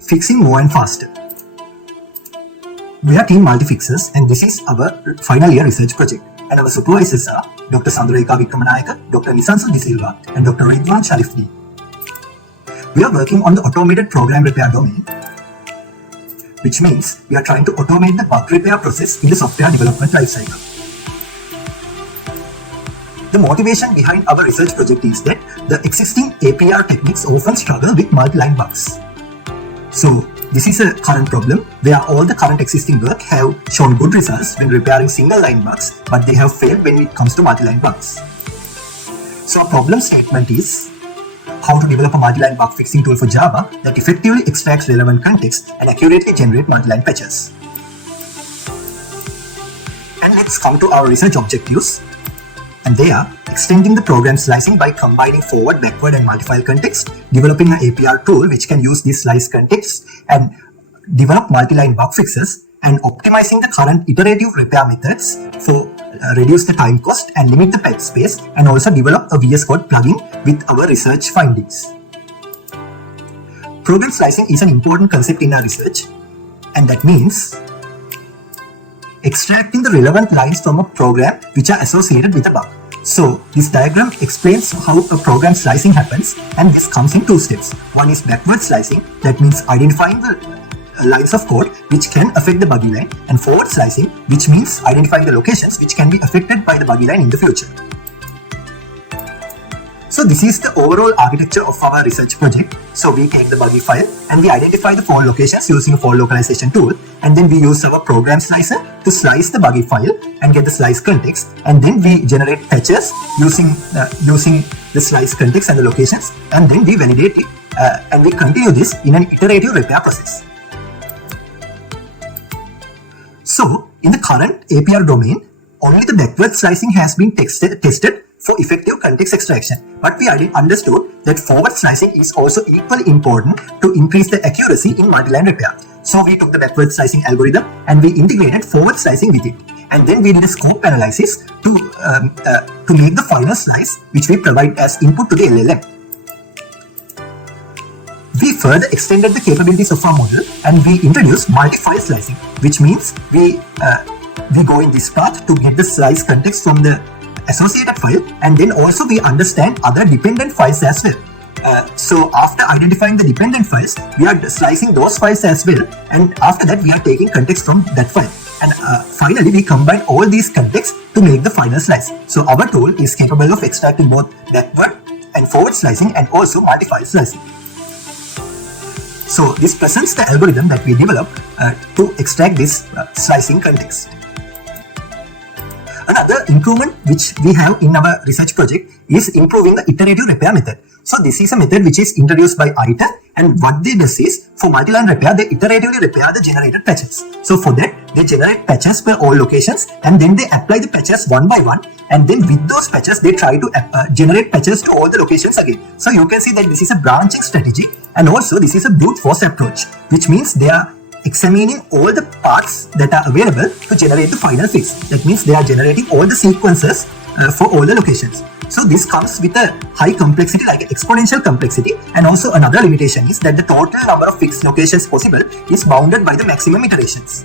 fixing more and faster. We are Team Multifixers and this is our final year research project. And our supervisors are Dr. Sandureka Vikramanayaka, Dr. Nisansu De Silva and Dr. Ridwan Sharif D. We are working on the automated program repair domain, which means we are trying to automate the bug repair process in the software development lifecycle. The motivation behind our research project is that the existing APR techniques often struggle with multi-line bugs. So this is a current problem where all the current existing work have shown good results when repairing single line bugs, but they have failed when it comes to multi-line bugs. So our problem statement is how to develop a multi-line bug fixing tool for Java that effectively extracts relevant context and accurately generate multi-line patches. And let's come to our research objectives. And they are extending the program slicing by combining forward, backward and multi-file context, developing an APR tool which can use this slice context and develop multi-line bug fixes, and optimizing the current iterative repair methods for reduce the time cost and limit the patch space, and also develop a VS Code plugin with our research findings. Program slicing is an important concept in our research, and that means extracting the relevant lines from a program which are associated with a bug. So this diagram explains how a program slicing happens, and this comes in two steps. One is backward slicing, that means identifying the lines of code which can affect the buggy line, and forward slicing, which means identifying the locations which can be affected by the buggy line in the future. So this is the overall architecture of our research project. So we take the buggy file and we identify the fault locations using a fault localization tool, and then we use our program slicer to slice the buggy file and get the slice context, and then we generate patches using the slice context and the locations, and then we validate it and we continue this in an iterative repair process. So in the current APR domain, only the backward slicing has been tested for effective context extraction, but we understood that forward slicing is also equally important to increase the accuracy in multi-line repair. So we took the backward slicing algorithm and we integrated forward slicing with it, and then we did a scope analysis to make the final slice which we provide as input to the LLM. We further extended the capabilities of our model and we introduced multi-file slicing, which means we go in this path to get the slice context from the associated file, and then also we understand other dependent files as well. So after identifying the dependent files, we are slicing those files as well, and after that we are taking context from that file, and finally we combine all these contexts to make the final slice. So our tool is capable of extracting both backward and forward slicing and also multi-file slicing. So this presents the algorithm that we developed to extract this slicing context. Another improvement which we have in our research project is improving the iterative repair method. So this is a method which is introduced by ITER, and what they do is for multi-line repair, they iteratively repair the generated patches. So for that, they generate patches per all locations, and then they apply the patches one by one, and then with those patches, they try to generate patches to all the locations again. So you can see that this is a branching strategy, and also this is a brute force approach, which means they are examining all the paths that are available to generate the final fix. That means they are generating all the sequences for all the locations. So this comes with a high complexity, like exponential complexity, and also another limitation is that the total number of fixed locations possible is bounded by the maximum iterations.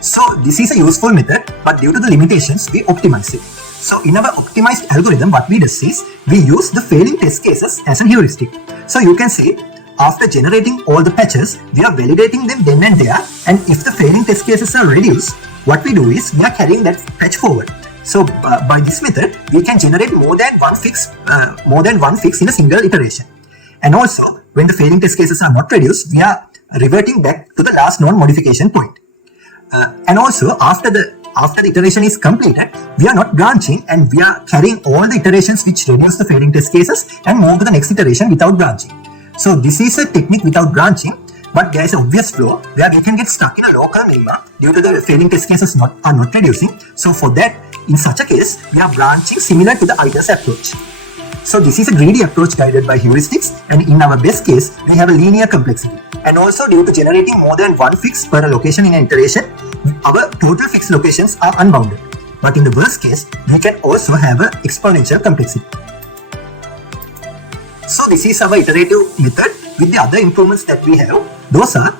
So this is a useful method, but due to the limitations, we optimize it. So in our optimized algorithm, what we do is we use the failing test cases as a heuristic. So you can see after generating all the patches, we are validating them then and there, and if the failing test cases are reduced, what we do is we are carrying that patch forward. So by this method, we can generate more than one fix in a single iteration. And also, when the failing test cases are not reduced, we are reverting back to the last known modification point. And also, after the iteration is completed, we are not branching, and we are carrying all the iterations which reduce the failing test cases and move to the next iteration without branching. So this is a technique without branching, but there is an obvious flaw where we can get stuck in a local minima due to the failing test cases are not reducing. So for that, in such a case, we are branching similar to the ITER's approach. So this is a greedy approach guided by heuristics, and in our best case, we have a linear complexity. And also, due to generating more than one fix per location in an iteration, our total fixed locations are unbounded. But in the worst case, we can also have an exponential complexity. So this is our iterative method, with the other improvements that we have, those are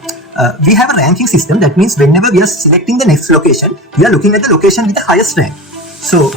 we have a ranking system. That means whenever we are selecting the next location, we are looking at the location with the highest rank. So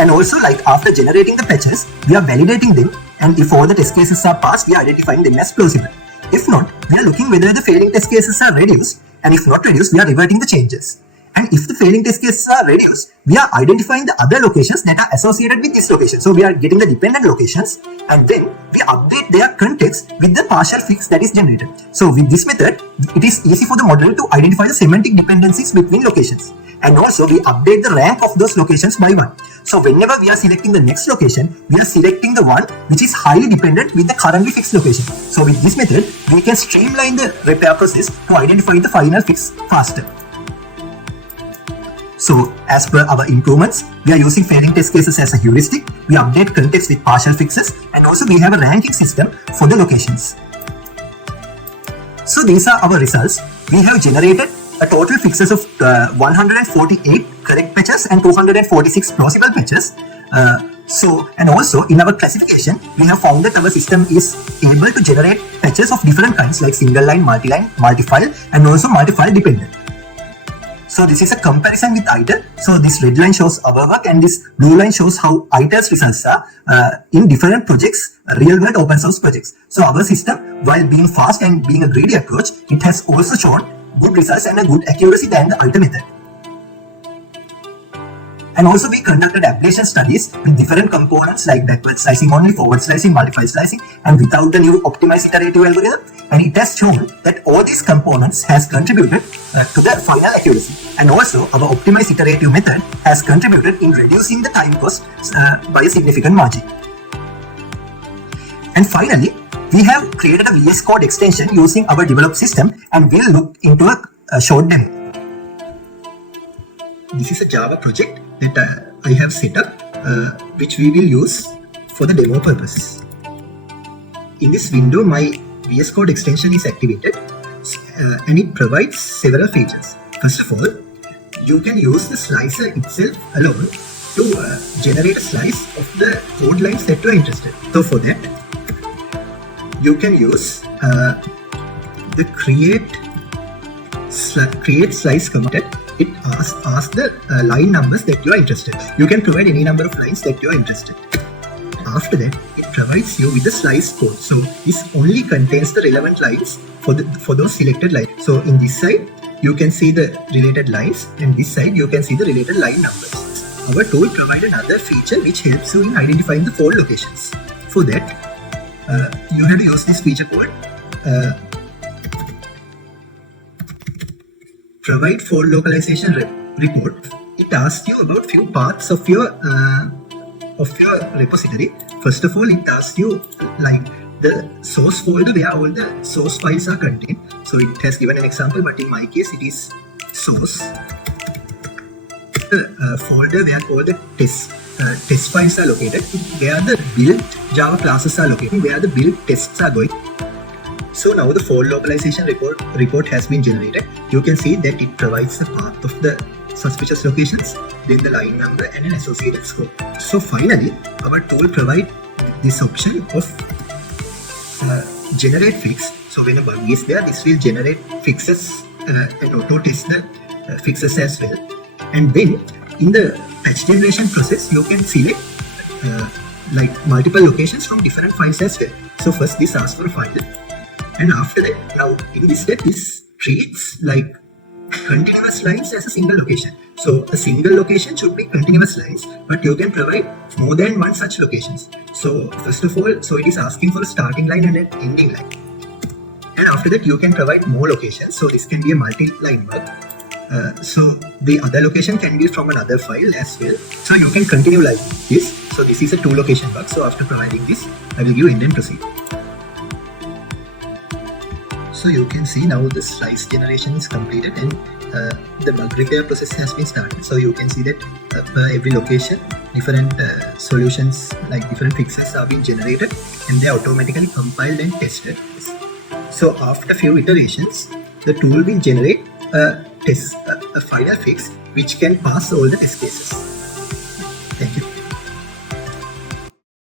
and also, like, after generating the patches, we are validating them, and if all the test cases are passed, we are identifying them as plausible. If not, we are looking whether the failing test cases are reduced, and if not reduced, we are reverting the changes. And if the failing test cases are reduced, we are identifying the other locations that are associated with this location. So we are getting the dependent locations, and then we update their context with the partial fix that is generated. So with this method, it is easy for the model to identify the semantic dependencies between locations. And also, we update the rank of those locations by 1. So whenever we are selecting the next location, we are selecting the one which is highly dependent with the currently fixed location. So with this method, we can streamline the repair process to identify the final fix faster. So as per our improvements, we are using failing test cases as a heuristic. We update context with partial fixes, and also we have a ranking system for the locations. So these are our results. We have generated a total fixes of 148 correct patches and 246 plausible patches. And also in our classification, we have found that our system is able to generate patches of different kinds, like single line, multi-file, and also multi-file dependent. So this is a comparison with ITER. So this red line shows our work, and this blue line shows how ITER's results are in different projects, real-world open source projects. So our system, while being fast and being a greedy approach, it has also shown good results and a good accuracy than the ITER method. And also we conducted ablation studies with different components like backward slicing only, forward slicing, multi-file slicing, and without the new optimized iterative algorithm. And it has shown that all these components has contributed to the final accuracy. And also our optimized iterative method has contributed in reducing the time cost by a significant margin. And finally, we have created a VS Code extension using our developed system, and we'll look into a short demo. This is a Java project that I have set up, which we will use for the demo purpose. In this window, my VS Code extension is activated, and it provides several features. First of all, you can use the slicer itself alone to generate a slice of the code lines that you are interested in. So for that, you can use the create slice command. It asks the line numbers that you are interested in. You can provide any number of lines that you are interested in. After that, it provides you with the slice code. So this only contains the relevant lines for those selected lines. So in this side, you can see the related lines, and this side you can see the related line numbers. Our tool provides another feature which helps you in identifying the fault locations. For that, you have to use this feature called provide fault localization report. It asks you about few parts of your repository. First of all, it asks you like the source folder where all the source files are contained. So it has given an example, but in my case, it is source. The folder where all the test files are located, where the build Java classes are located, where the build tests are going. So now the fault localization report has been generated. You can see that it provides the path of the suspicious locations, then the line number and an associated score. So finally, our tool provides this option of generate fix. So when a bug is there, this will generate fixes and auto test the fixes as well. And then in the patch generation process, you can select like multiple locations from different files as well. So first this asks for a file, and after that, now in this step, this treats like continuous lines as a single location. So a single location should be continuous lines, but you can provide more than one such locations. So first of all, so it is asking for a starting line and an ending line. And after that, you can provide more locations. So this can be a multi-line bug. So the other location can be from another file as well. So you can continue like this. So this is a 2-location bug. So after providing this, I will give end and proceed. So you can see now the slice generation is completed, and the bug repair process has been started. So you can see that per every location, different solutions like different fixes are being generated, and they are automatically compiled and tested. So after a few iterations, the tool will generate a final fix which can pass all the test cases.